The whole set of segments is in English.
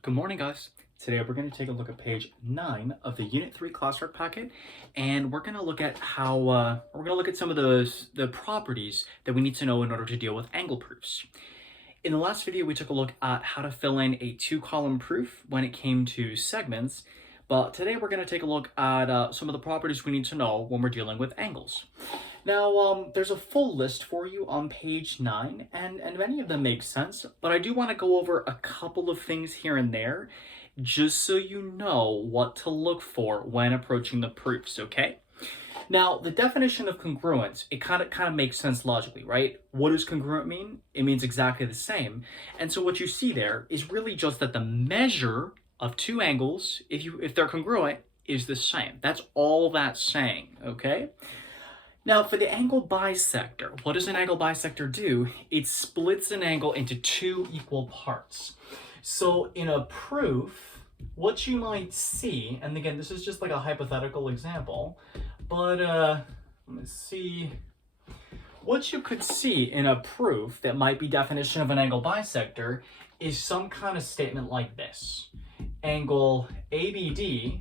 Good morning, guys. Today we're going to take a look at page 9 of the Unit 3 classwork packet, and we're going to look at some of the properties that we need to know in order to deal with angle proofs. In the last video, we took a look at how to fill in a 2-column proof when it came to segments, but today we're going to take a look at some of the properties we need to know when we're dealing with angles. Now, there's a full list for you on page 9, and many of them make sense, but I do want to go over a couple of things here and there, just so you know what to look for when approaching the proofs, okay? Now, the definition of congruence, it kind of makes sense logically, right? What does congruent mean? It means exactly the same. And so what you see there is really just that the measure of two angles, if they're congruent, is the same. That's all that's saying, okay? Now, for the angle bisector, what does an angle bisector do? It splits an angle into two equal parts. So in a proof, what you might see, and again, this is just like a hypothetical example, but let me see. What you could see in a proof that might be definition of an angle bisector is some kind of statement like this. Angle ABD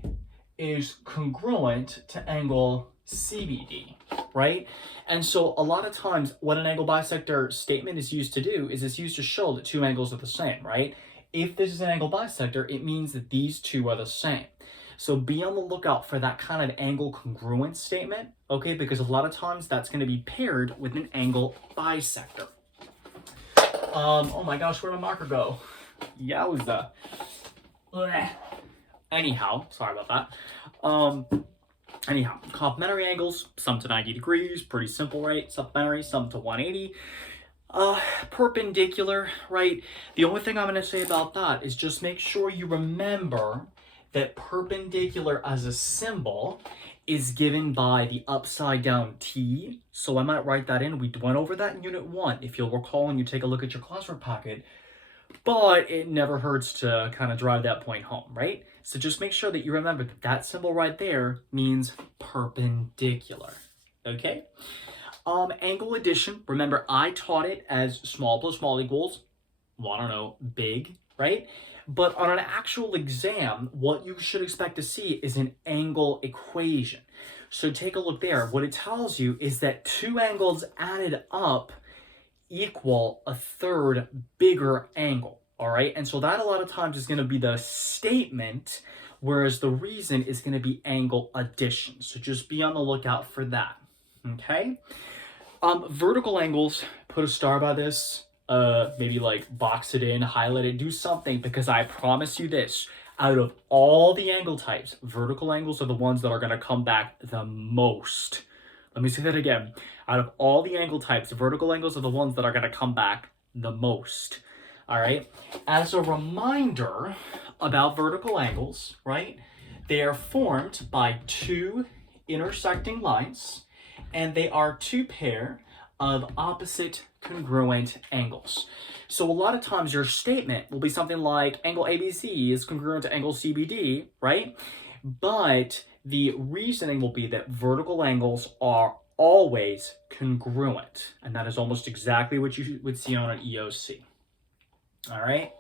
is congruent to angle CBD, right? And so a lot of times what an angle bisector statement is used to do is it's used to show that two angles are the same, right? If this is an angle bisector, it means that these two are the same. So be on the lookout for that kind of angle congruent statement, okay? Because a lot of times that's going to be paired with an angle bisector. Oh my gosh, where'd my marker go? Yowza. Blech. Anyhow, sorry about that. Anyhow, complementary angles, sum to 90 degrees, pretty simple, right? Supplementary, sum to 180. Perpendicular, right? The only thing I'm going to say about that is just make sure you remember that perpendicular as a symbol is given by the upside down T. So I might write that in. We went over that in Unit 1, if you'll recall when you take a look at your classwork packet. But it never hurts to kind of drive that point home, right? So just make sure that you remember that that symbol right there means perpendicular, okay? Angle addition, remember I taught it as small plus small equals, well, I don't know, big, right? But on an actual exam, what you should expect to see is an angle equation. So take a look there. What it tells you is that two angles added up equal a third bigger angle, all right? And so that a lot of times is going to be the statement, whereas the reason is going to be angle addition. So just be on the lookout for that, okay? Vertical angles, put a star by this, maybe like box it in, highlight it, do something, because I promise you this, out of all the angle types, vertical angles are the ones that are going to come back the most. Let me say that again. Out of all the angle types, vertical angles are the ones that are going to come back the most. All right. As a reminder about vertical angles, right? They are formed by two intersecting lines, and they are two pair of opposite congruent angles. So a lot of times your statement will be something like angle ABC is congruent to angle CBD, right? But the reasoning will be that vertical angles are always congruent, and that is almost exactly what you would see on an EOC. All right.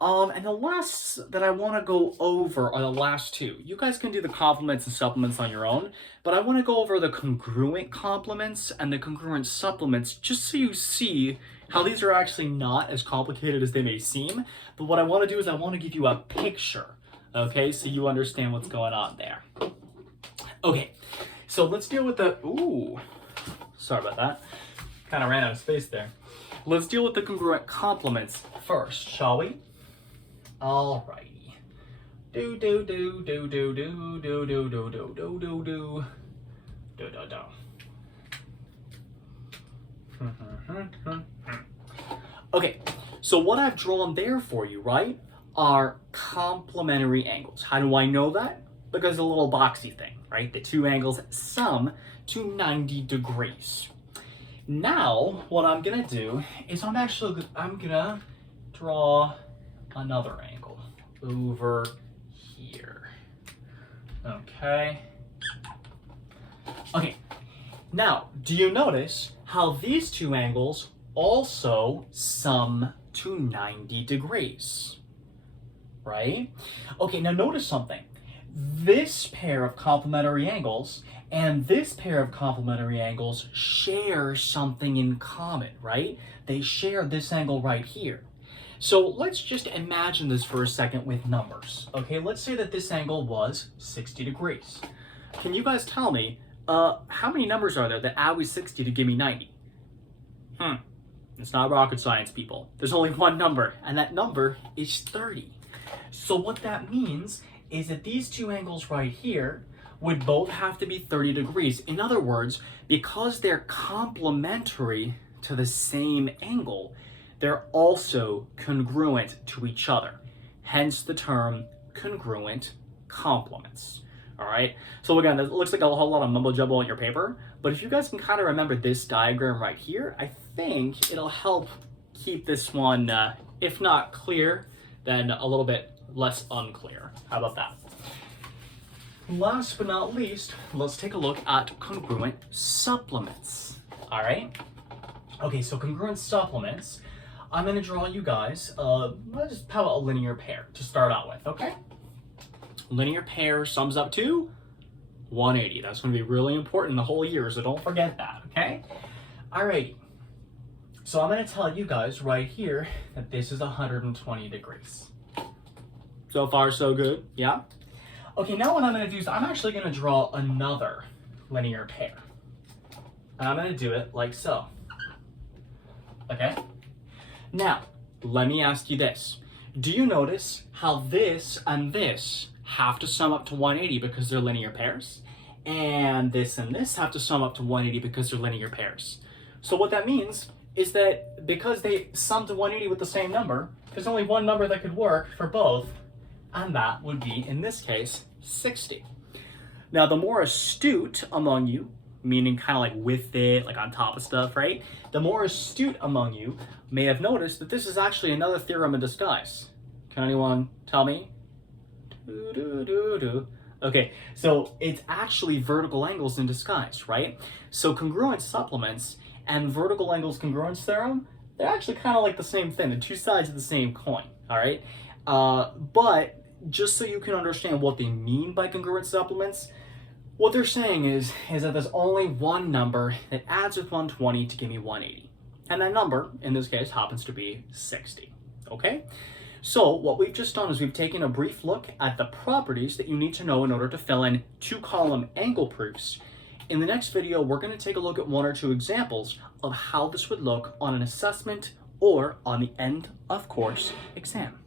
And the last that I want to go over are the last two. You guys can do the complements and supplements on your own, but I want to go over the congruent complements and the congruent supplements just so you see how these are actually not as complicated as they may seem. But what I want to do is I want to give you a picture, okay, so you understand what's going on there. Okay, so let's deal with the, sorry about that. Kind of ran out of space there. Let's deal with the congruent complements first, shall we? Alrighty. Do do do do do do do do do do do do do do do. Okay, so what I've drawn there for you, right, are complementary angles. How do I know that? Because a little boxy thing, right? The two angles sum to 90 degrees. Now, what I'm gonna do is I'm gonna draw another angle over here. Okay. Okay. Now, do you notice how these two angles also sum to 90 degrees? right? Okay, now notice something. This pair of complementary angles and this pair of complementary angles share something in common, right? They share this angle right here. So let's just imagine this for a second with numbers. Okay, let's say that this angle was 60 degrees. Can you guys tell me, how many numbers are there that add with 60 to give me 90? It's not rocket science, people. There's only one number, and that number is 30. So what that means is that these two angles right here would both have to be 30 degrees. In other words, because they're complementary to the same angle, they're also congruent to each other. Hence the term congruent complements. All right, so again, it looks like a whole lot of mumbo jumbo on your paper, but if you guys can kind of remember this diagram right here, I think it'll help keep this one, if not clear, then a little bit less unclear. How about that? Last but not least, let's take a look at congruent supplements. All right. Okay, so congruent supplements, I'm going to draw you guys, let's just how about a linear pair to start out with, okay? Linear pair sums up to 180. That's going to be really important the whole year, so don't forget that, okay? Alrighty. So I'm going to tell you guys right here that this is 120 degrees. So far, so good, yeah? Okay, now what I'm going to do is I'm actually going to draw another linear pair. And I'm going to do it like so. Okay? Now, let me ask you this. Do you notice how this and this have to sum up to 180 because they're linear pairs? And this have to sum up to 180 because they're linear pairs. So what that means is that because they sum to 180 with the same number, there's only one number that could work for both, and that would be, in this case, 60. Now, the more astute among you, meaning kind of like with it, like on top of stuff, right? The more astute among you may have noticed that this is actually another theorem in disguise. Can anyone tell me? Okay, so it's actually vertical angles in disguise, right? So congruent supplements and vertical angles congruence theorem, they're actually kind of like the same thing. They're two sides of the same coin, all right? But just so you can understand what they mean by congruent supplements, what they're saying is that there's only one number that adds with 120 to give me 180. And that number, in this case, happens to be 60, okay? So what we've just done is we've taken a brief look at the properties that you need to know in order to fill in two-column angle proofs. In the next video, we're going to take a look at one or two examples of how this would look on an assessment or on the end of course exam.